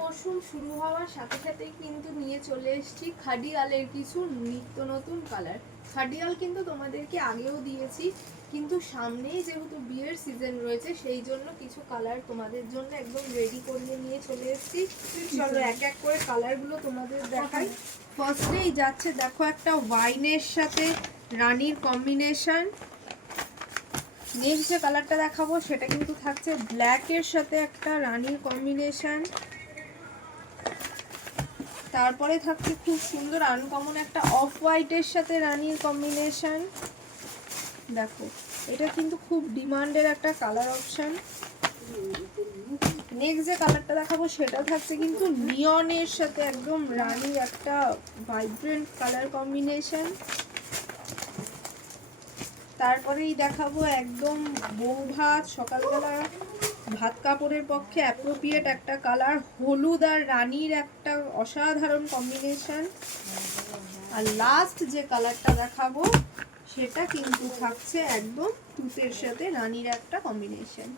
মরশুম শুরু হওয়ার সাথে সাথেই কিন্তু নিয়ে চলে এসেছি খাডিয়ালের কিছু নিত্য নতুন কালার। খাডিয়াল কিন্তু তোমাদেরকে আগেও দিয়েছি, কিন্তু সামনেই যেহেতু বিয়ের সিজন রয়েছে সেই জন্য কিছু কালার তোমাদের জন্য একদম রেডি করিয়ে নিয়ে চলে এসেছি। চলো এক এক করে কালারগুলো তোমাদের দেখাই। ফার্স্টেই যাচ্ছে দেখো একটা ওয়াইনের সাথে রানীর কম্বিনেশন। নেক্সট যে কালারটা দেখাবো সেটা কিন্তু থাকছে ব্ল্যাকের সাথে একটা রানীর কম্বিনেশন। তারপরে থাকছে খুব সুন্দর আনকমন একটা অফ হোয়াইটের সাথে রানীর কম্বিনেশন। দেখো এটা কিন্তু খুব ডিমান্ডের একটা কালার অপশন। নেক্সট যে কালারটা দেখাবো সেটা থাকছে কিন্তু নিয়নের সাথে একদম রানীর একটা ভাইব্রেন্ট কালার কম্বিনেশন। তারপরেই দেখাবো একদম বৌভাত সকালবেলা ভাত কাপড়ের পক্ষে অ্যাপ্রোপ্রিয়েট একটা কালার, হলুদ আর রানীর একটা অসাধারণ কম্বিনেশন। আর লাস্ট যে কালারটা দেখাবো সেটা কিন্তু থাকছে একদম তুতের সাথে রানীর একটা কম্বিনেশন।